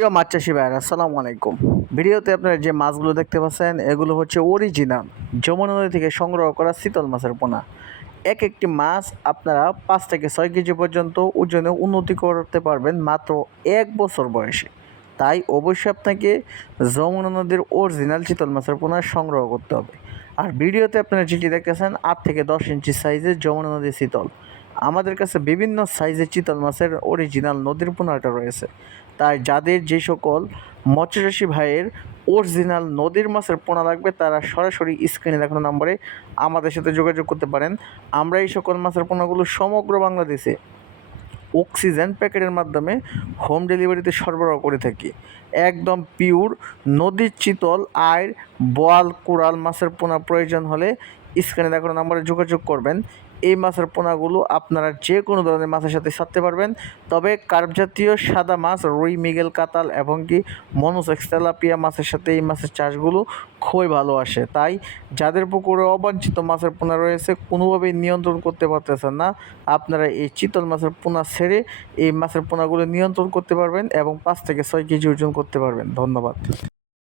প্রিয় মাছ চাষি ভাইয়েরা আসসালামু আলাইকুম। ভিডিওতে আপনারা যে মাছগুলো দেখতে পাচ্ছেন এগুলো হচ্ছে অরিজিনাল যমুনা নদী থেকে সংগ্রহ করা শীতল মাছের পোনা। এক একটি মাছ আপনারা 5 থেকে 6 কেজি পর্যন্ত ওজনে উন্নতি করতে পারবেন মাত্র 1 বছর বয়সে। তাই অবশ্যই আপনাকে যমুনা নদীর অরিজিনাল চিতল মাছের পোনা সংগ্রহ করতে হবে। আর ভিডিওতে আপনারা যেটি দেখতেছেন 8 থেকে 10 ইঞ্চি সাইজের যমুনা নদীর চিতল। আমাদের কাছে বিভিন্ন সাইজের চিতল মাছের অরিজিনাল নদীর পোনাটা রয়েছে। তাই যাদের যে সকল মৎস্যচাষী ভাইয়ের অরিজিনাল নদীর মাছের পোনা লাগবে তারা সরাসরি স্ক্রিনে দেখানো নম্বরে আমাদের সাথে যোগাযোগ করতে পারেন। আমরা এই সকল মাছের পোনাগুলো সমগ্র বাংলাদেশে অক্সিজেন প্যাকেটের মাধ্যমে হোম ডেলিভারিতে সরবরাহ করে থাকি। একদম পিওর নদীর চিতল আর বোয়াল কোরাল মাছের পোনা প্রয়োজন হলে স্ক্রিনে দেখানো নম্বরে যোগাযোগ করবেন। এই মাছের পোনাগুলো আপনারা যে কোনো ধরনের মাছের সাথে ছাড়তে পারবেন, তবে কার্প জাতীয় সাদা মাছ রুই, মৃগেল, কাতাল এবং কি মনোসেক্স তেলাপিয়া মাছের সাথে এই মাছের চাষগুলো খুবই ভালো আসে। তাই যাদের পুকুরে অবাঞ্ছিত মাছের পোনা রয়েছে, কোনোভাবেই নিয়ন্ত্রণ করতে পারতেছেন না, আপনারা এই চিতল মাছের পোনা ছেড়ে এই মাছের পোনাগুলো নিয়ন্ত্রণ করতে পারবেন এবং 5 থেকে 6 কেজি ওজন করতে পারবেন। ধন্যবাদ।